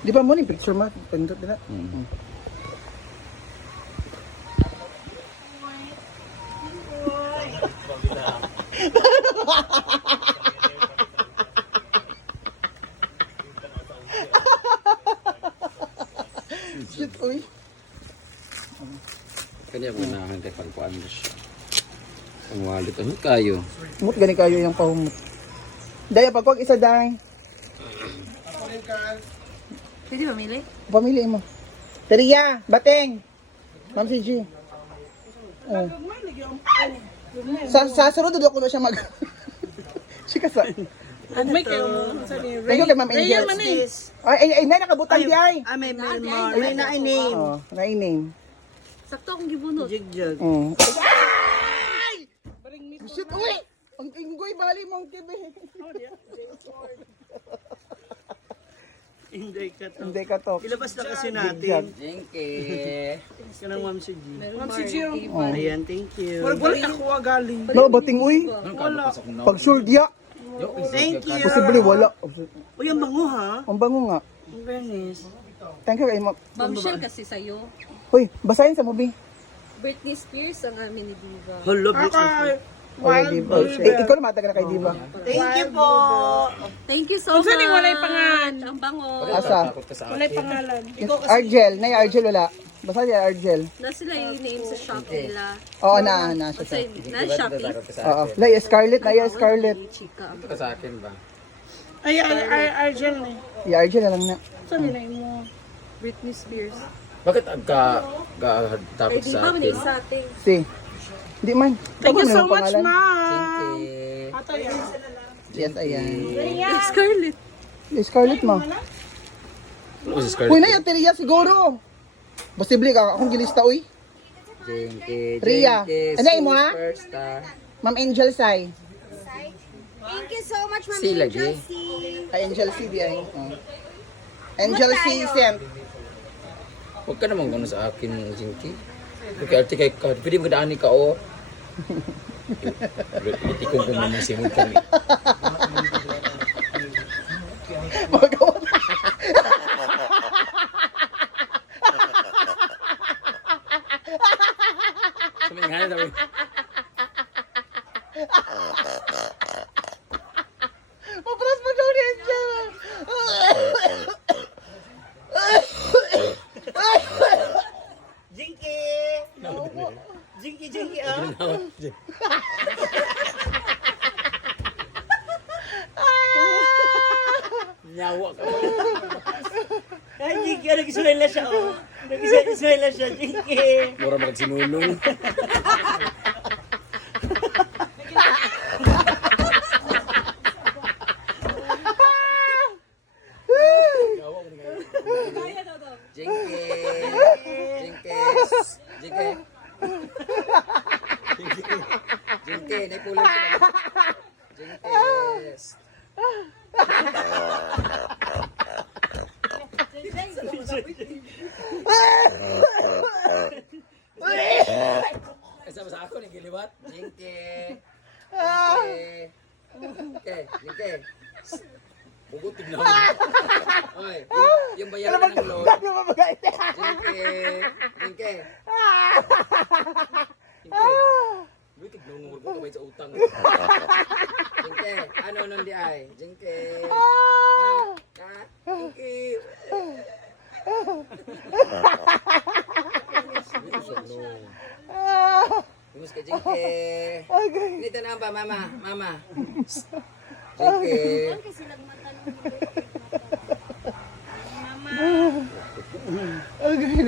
Di ba mo ni picture mo? Pindot nila. Shit, uy. Kanya mo na hanggang pagpuan mo siya. Ang wallet. Ano kayo? Mut gani kayo yung pahumot. Daya pagwag isa dahi. Pwede mamili? Pamili mo. Teriya, Bateng. Ma'am si G. Oh. Sa sunod doon ko na siya mag. Chika sa. Ano May to? kayo. Thank you kay Ma'am Angel. Ay, nakabutang di ay. May more. May na-name. Oh, na-name. Sakto akong gibunot. Jigjag. Shit, uy! Ang inggoy, bali mong tibi. Hindi ka to. Hindi ka to. Ilabas na kasi natin. Jinky. Ka ng Ma'am si G. Ma'am si Gio. Ayan, thank you. Wala ako galing. No, bating uy. Wala. Pag sure diya, Thank you. posible wala. Uy, ang bango ha. Ang bango nga. Ang Venice. Thank you kay Ma'am. Bombshell kasi sa'yo. Hoy, basahin sa movie. Britney Spears ang amin ni Diva. Hello, bitch. Okay, Diva. Ikaw na matagal na kay Diva. Thank you po. Thank you so much. Saan yung walay pangalan? Ang bango. Asa? Takot ka sa Wala akin. pangalan. Argel. Na yung Argel wala. Basta yung Argel. Na sila yung name sa shop nila. Oo, na siya. Kasi na Shopee. Takot ka sa Oo. akin. Na yung Scarlett. Na yung Scarlett. Chika. Takot ka sa akin ba? Ay, Argel eh. Yung Argel na lang na. Sabi na mo. Britney Spears. Bakit ka Ay, takot di sa ba akin? sa ating? Si. Hindi man. Thank you Tama so mo much, pangalan. ma'am. Jinky. Yes, ayan. Scarlett. Yung Scarlett mo. Ano si Scarlett? Uy, na yung Teriya siguro. Posible ka akong gilista, uy. Jinky. Ria. Jinky. Anay mo, ha? Superstar. Ma'am Angel Sai. Thank you so much, Ma'am Si Angel lagi. C. Ay, Angel C. di ay. Angel C. Sent. Huwag ka naman gano'n sa akin, Jinky. Porque arte kay ka, pwede mo daan ka o. Itikong kong naman simod kami. Magawa na. Sabi nga na daw. Mapras mo daw ni Angel. Jinky! Jinky, Jinky, ah. Nyawa ka. Ay, Jinky, nag-iswela siya, oh. Nag-iswela siya, Jinky. Mura magsinulong. Jinky. Jinky. Jinky. Jinky, naipulong ko. Jinky. Kasama sa ako, nagiliwat. Jinky. Jinky. Jinky. Bugutin na ako. Oy, yung bayaran ng loan. Dami mo magkait. Jinky. Jinky. Jinky. Butik na umur ko kamay sa utang. Jinky, ano nang di ay? Jinky. Jinky. Gumus ka, Jinky. Okay. Dito na ba, mama? Mama. Jinky. Kasi nagmata Okay.